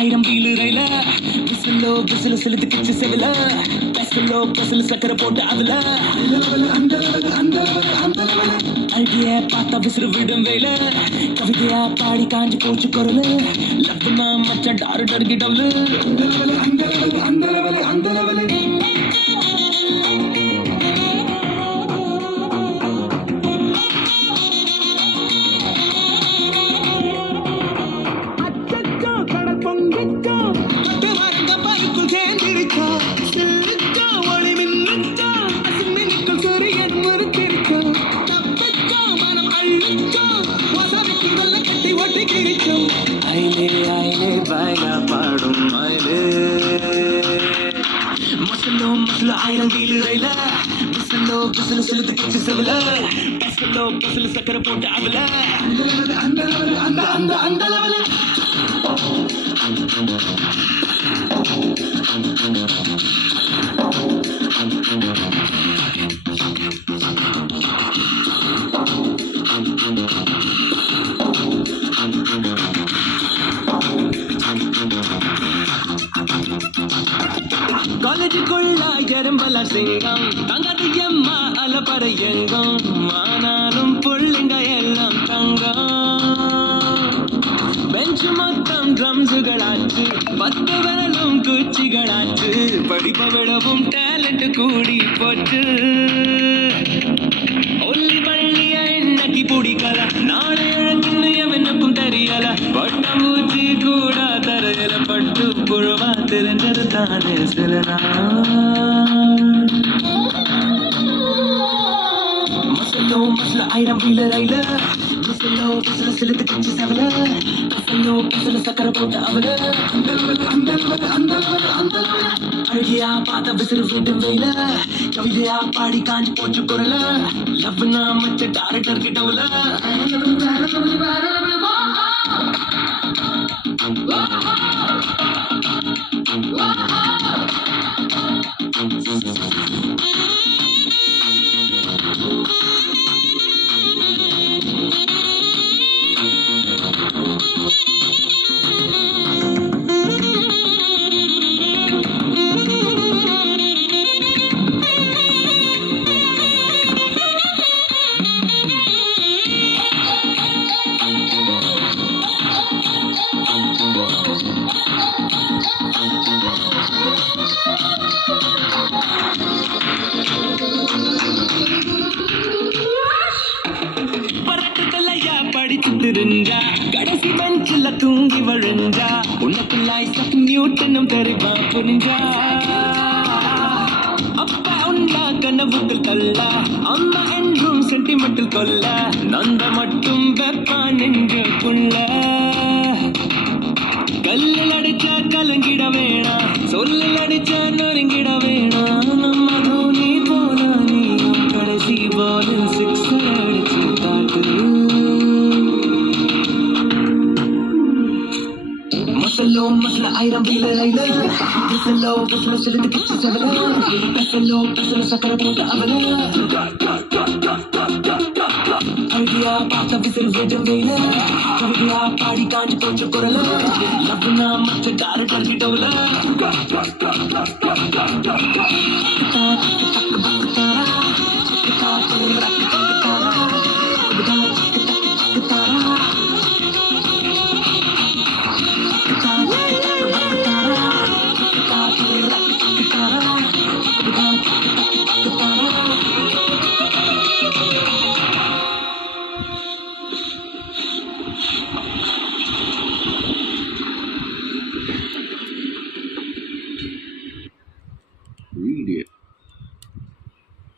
ஆயிரம் வீலு ரயில விசிலோ விசில செலுத்து கிச்சு செவில பசலோ பசல சக்கரை போட்டு அதுல அழகிய பார்த்தா விசிறு விடும் வேல கவிதையா பாடி காஞ்சி போச்சு குரலு லவ்னா மச்சான் டாரு டர்கிடவுல ஆயிரம் வீலு ரயில விசிலோ விசில செலுத்து கிச்சு செவில பசலோ பசல சக்கரை போட்டு அதுல அந்த லெவல காலேஜுக்குள்ள எறும்பல சிங்கம் தங்கது எம்மா அலப்பற எங்கும் ஆனாலும் புள்ளிங்க எல்லாம் தங்கம் பெஞ்சு மொத்தம் ட்ரம்ஸுகளாச்சு 10 விரலும் குச்சிகளாச்சு படிப்ப விடவும் டேலண்ட் கூடி போச்சு ஒல்லி பள்ளிய எண்ணக்கி பிடிக்கல நாளை இழக்குன்னு எவனுக்கும் தெரியல பட்டம் ஊச்சி கூட தரையில பட்டு புழுவா தெரிஞ்சது தானே சில மசலோ மசல ஆயிரம் வீல ரயில விசிலோ விசில செலுத்து கிச்சு செவல பசலோ பசல சக்கரை போட்டு அவல அழகியா பார்த்த விசிறு விடும் வேல கவிதையா பாடி காஞ்சி போச்சு குரல லவ்னா மச்ச டாரக்டர் கிட்டவுல கடைசி பெஞ்சில தூங்கி விழுந்தா உனக்குள்ள ஐசக் நியூட்டனும் தெரிவா புரிஞ்சா அப்பா உண்டா கனவுகள் கல்ல அம்மா என்றும் சென்டிமெண்டல் கொல்ல நந்த மட்டும் வெப்பா நெஞ்சுக்குள்ள கல்லில் அடிச்சா கலங்கிட வேணா சொல்லில் அடிச்சா நொறுங்கிட வேணா நம்ம தோனி போனா நீயும் கடைசி பாலில் 6 அடிச்சு காட்டு மசலோ மசல ஆயிரம் வீல ரயில விசிலோ விசில செலுத்து கிச்சு செவல பசலோ பசல சக்கரை போட்டு அவல அழகியா பார்த்த விசில் விடும் வேல கவிதையா பாடி காஞ்சி போச்சு குரல லவ்னா மச்ச டாரக்டர் கிட்டவுல